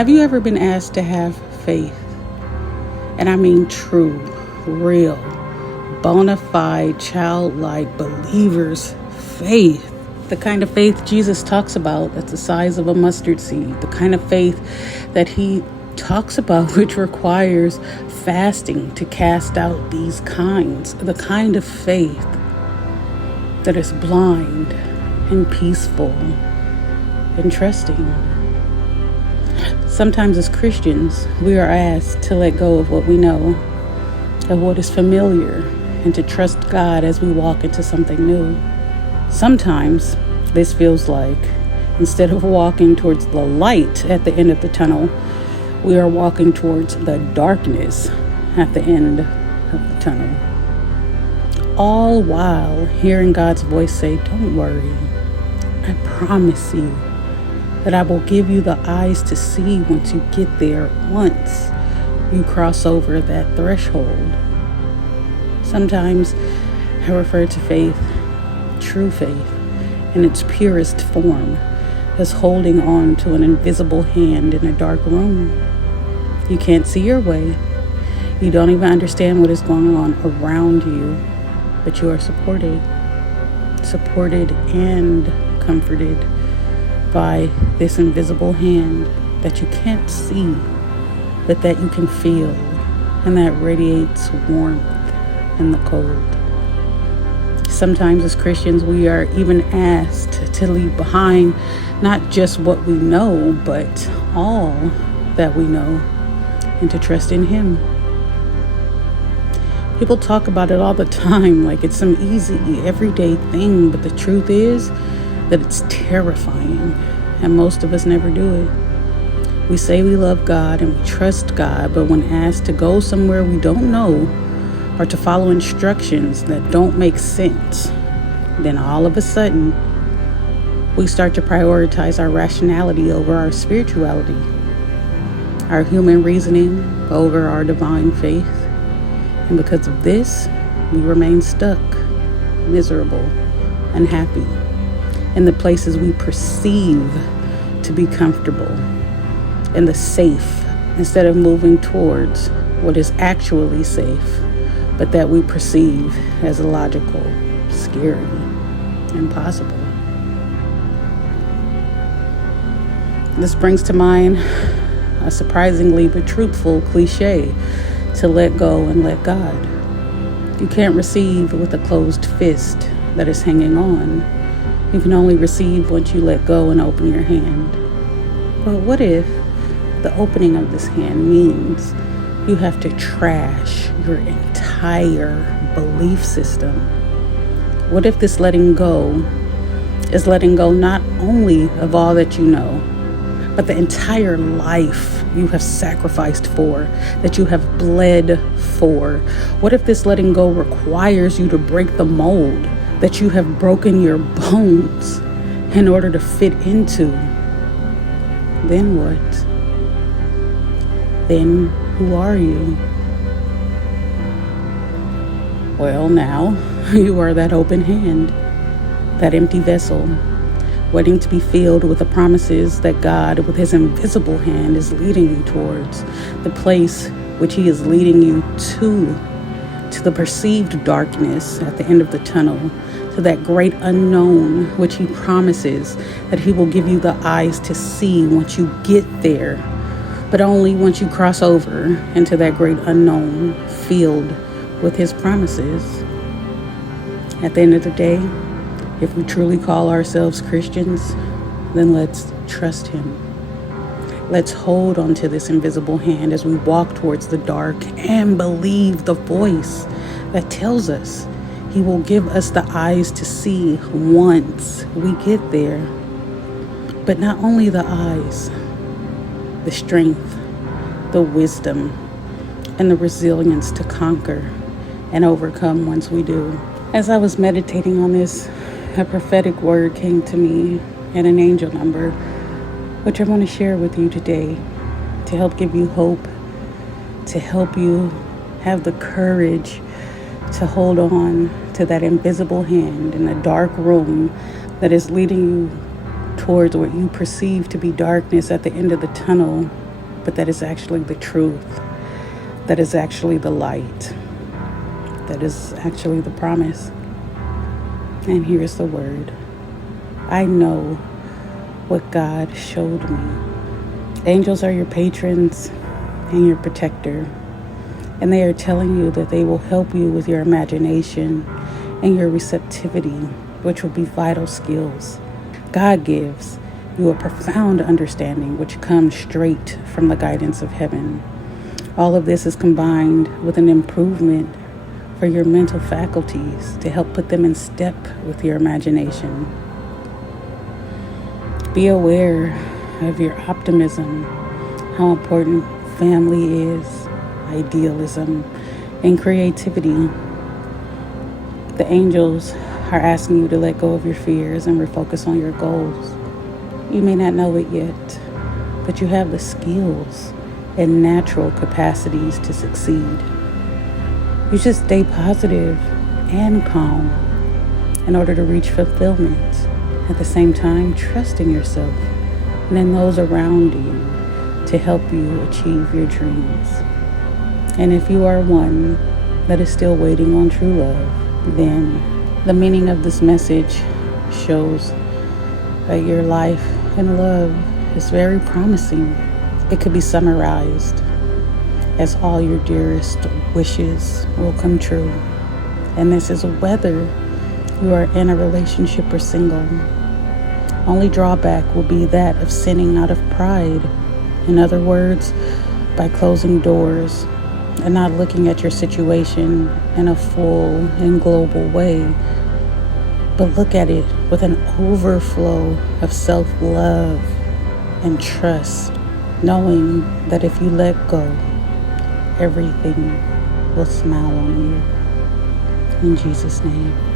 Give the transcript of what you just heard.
Have you ever been asked to have faith? And I mean true, real, bona fide, childlike believers' faith. The kind of faith Jesus talks about that's the size of a mustard seed. The kind of faith that he talks about which requires fasting to cast out these kinds. The kind of faith that is blind and peaceful and trusting. Sometimes as Christians, we are asked to let go of what we know, of what is familiar, and to trust God as we walk into something new. Sometimes this feels like instead of walking towards the light at the end of the tunnel, we are walking towards the darkness at the end of the tunnel. All while hearing God's voice say, "Don't worry, I promise you that I will give you the eyes to see once you get there, once you cross over that threshold." Sometimes I refer to faith, true faith, in its purest form, as holding on to an invisible hand in a dark room. You can't see your way. You don't even understand what is going on around you, but you are supported and comforted by this invisible hand that you can't see, but that you can feel, and that radiates warmth in the cold. Sometimes as Christians, we are even asked to leave behind not just what we know, but all that we know, and to trust in Him. People talk about it all the time like it's some easy, everyday thing, but the truth is that it's terrifying, and most of us never do it. We say we love God and we trust God, but when asked to go somewhere we don't know or to follow instructions that don't make sense, then all of a sudden we start to prioritize our rationality over our spirituality, our human reasoning over our divine faith. And because of this, we remain stuck, miserable, unhappy in the places we perceive to be comfortable, in the safe, instead of moving towards what is actually safe, but that we perceive as illogical, scary, impossible. This brings to mind a surprisingly but truthful cliche: to let go and let God. You can't receive with a closed fist that is hanging on. You can only receive once you let go and open your hand. But what if the opening of this hand means you have to trash your entire belief system? What if this letting go is letting go not only of all that you know, but the entire life you have sacrificed for, that you have bled for? What if this letting go requires you to break the mold that you have broken your bones in order to fit into? Then what? Then who are you? Well, now you are that open hand, that empty vessel, waiting to be filled with the promises that God, with His invisible hand, is leading you towards, the place which He is leading you to the perceived darkness at the end of the tunnel, to that great unknown which He promises that He will give you the eyes to see once you get there, but only once you cross over into that great unknown, filled with His promises. At the end of the day, if we truly call ourselves Christians, then let's trust Him. Let's hold on to this invisible hand as we walk towards the dark and believe the voice that tells us He will give us the eyes to see once we get there. But not only the eyes, the strength, the wisdom, and the resilience to conquer and overcome once we do. As I was meditating on this, a prophetic word came to me and an angel number, which I want to share with you today to help give you hope, to help you have the courage to hold on to that invisible hand in a dark room that is leading you towards what you perceive to be darkness at the end of the tunnel, but that is actually the truth. That is actually the light. That is actually the promise. And here's the word. I know what God showed me. Angels are your patrons and your protector. And they are telling you that they will help you with your imagination and your receptivity, which will be vital skills. God gives you a profound understanding which comes straight from the guidance of heaven. All of this is combined with an improvement for your mental faculties to help put them in step with your imagination. Be aware of your optimism, how important family is, idealism, and creativity. The angels are asking you to let go of your fears and refocus on your goals. You may not know it yet, but you have the skills and natural capacities to succeed. You should stay positive and calm in order to reach fulfillment. At the same time, trust in yourself and in those around you to help you achieve your dreams. And if you are one that is still waiting on true love, then the meaning of this message shows that your life in love is very promising. It could be summarized as all your dearest wishes will come true. And this is whether you are in a relationship or single. Only drawback will be that of sinning out of pride. In other words, by closing doors and not looking at your situation in a full and global way, but look at it with an overflow of self-love and trust, knowing that if you let go, everything will smile on you. In Jesus' name.